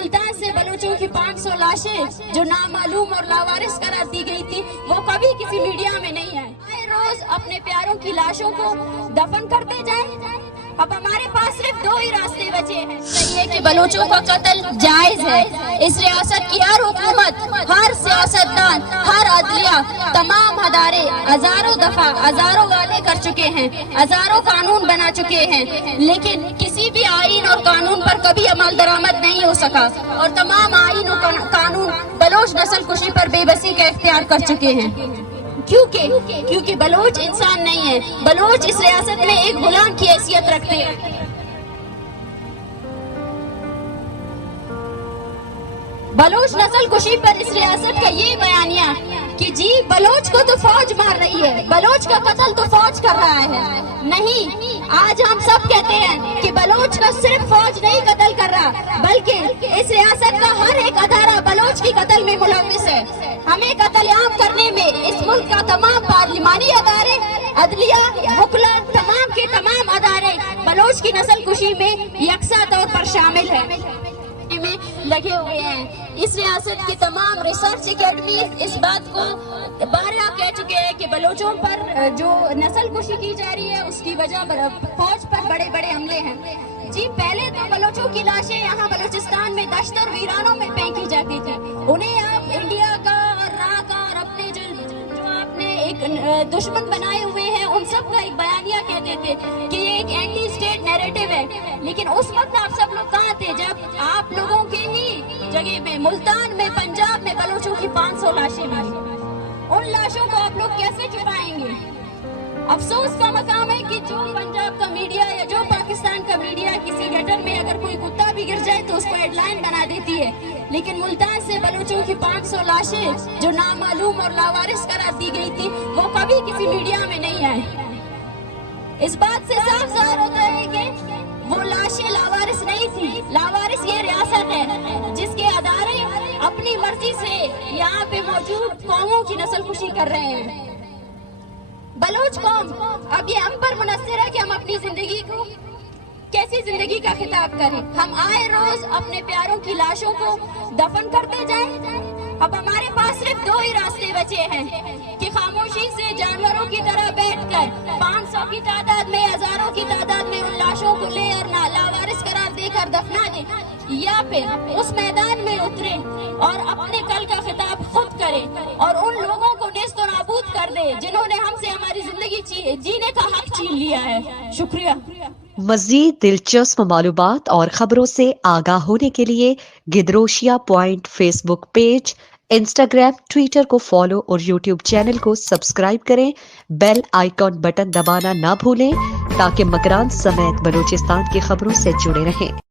ملتان سے بلوچوں کی 500 لاشیں جو نامعلوم اور لاوارث قرار دی گئی تھی وہ کبھی کسی میڈیا میں نہیں آئے. آئے روز اپنے پیاروں کی لاشوں کو دفن کرتے جائیں. اب ہمارے پاس صرف 2 ہی راستے بچے ہیں. صحیح ہے کہ بلوچوں کا قتل جائز ہے. اس ریاست کی ہر حکومت، ہر سیاستدان، ہر عدلیہ، تمام ادارے ہزاروں دفعہ ہزاروں وعدے کر چکے ہیں، ہزاروں قانون بنا چکے ہیں، لیکن کسی بھی آئین اور قانون پر کبھی عمل درآمد نہیں ہو سکا. اور تمام آئین اور قانون بلوچ نسل کشی پر بے بسی کا اختیار کر چکے ہیں. کیونکہ بلوچ انسان نہیں ہے. بلوچ اس ریاست میں ایک غلام کی حیثیت رکھتے ہیں. بلوچ نسل کشی پر اس ریاست کا یہ بیانیہ کہ جی بلوچ کو تو فوج مار رہی ہے، بلوچ کا قتل تو فوج کر رہا ہے. نہیں، آج ہم سب کہتے ہیں کہ بلوچ کا صرف فوج نہیں قتل کر رہا، بلکہ اس ریاست کا ہر ایک ادارہ بلوچ کی قتل میں ملوث ہے. ہمیں قتل عام کرنے میں اس ملک کا تمام پارلیمانی ادارے، عدلیہ، وکلا، تمام کے تمام ادارے بلوچ کی نسل کشی میں یکساں طور پر شامل ہیں، میں لگے ہوئے ہیں. اس ریاست کی تمام ریسرچ اکیڈمیز اس بات کو بارہا کہہ چکے ہیں کہ بلوچوں پر جو نسل کشی کی جا رہی ہے اس کی وجہ فوج پر بڑے بڑے حملے ہیں. جی پہلے تو بلوچوں کی لاشیں یہاں بلوچستان میں دشت اور ویرانوں میں پھینکی جاتی تھی. انہیں آپ انڈیا کا اور راہ کا اور اپنے جو آپ نے ایک دشمن بنائے ہوئے ہیں ان سب کا ایک بیانیہ کہتے تھے کہ یہ ایک اینٹی اسٹیٹ نیریٹو ہے. لیکن اس وقت آپ سب لوگ کہاں تھے جب آپ لوگوں کے ہی جگہ میں ملتان میں پنجاب میں بلوچوں کی 500 لاشیں ماری؟ ان لاشوں کو آپ لوگ کیسے چھپائیں گے؟ افسوس کا مقام ہے کہ جو پنجاب کا میڈیا یا جو پاکستان کا میڈیا کسی گٹر میں اگر کوئی کتا بھی گر جائے تو اس کو ہیڈ لائن بنا دیتی ہے، لیکن ملتان سے بلوچوں کی 500 لاشیں جو نامعلوم اور لاوارث قرار دی گئی تھی وہ کبھی کسی میڈیا میں نہیں آئے. اس بات سے صاف ظاہر ہوتا ہے کہ وہ لاشیں لاوارث نہیں تھی. لاوارث یہ ریاست ہے جس کے ادارے اپنی مرضی سے یہاں پہ موجود قوموں کی نسل کشی کر رہے ہیں. بلوچ قوم اب یہ ہم پر منحصر ہے کہ ہم اپنی زندگی کو کیسی زندگی کا خطاب کریں. ہم آئے روز اپنے پیاروں کی لاشوں کو دفن کرتے جائیں. اب ہمارے پاس صرف 2 ہی راستے بچے ہیں کہ خاموشی سے جانوروں کی طرح بیٹھ کر 500 کی تعداد میں، ہزاروں کی تعداد میں ان لاشوں کو لے اور لاوارث قرار دے کر دفنا دیں، یا پھر اس میدان میں اترے اور اپنے کل کا خطاب خود کرے اور ان لوگوں کو نیست و نابود کر دے جنہوں نے ہم سے ہماری زندگی جینے کا حق چھین لیا ہے. شکریہ. مزید دلچسپ معلومات اور خبروں سے آگاہ ہونے کے لیے Gadroshia point Facebook page, Instagram, Twitter کو فالو اور یوٹیوب چینل کو سبسکرائب کریں. بیل آئیکن بٹن دبانا نہ بھولیں تاکہ مکران سمیت بلوچستان کی خبروں سے جڑے رہیں.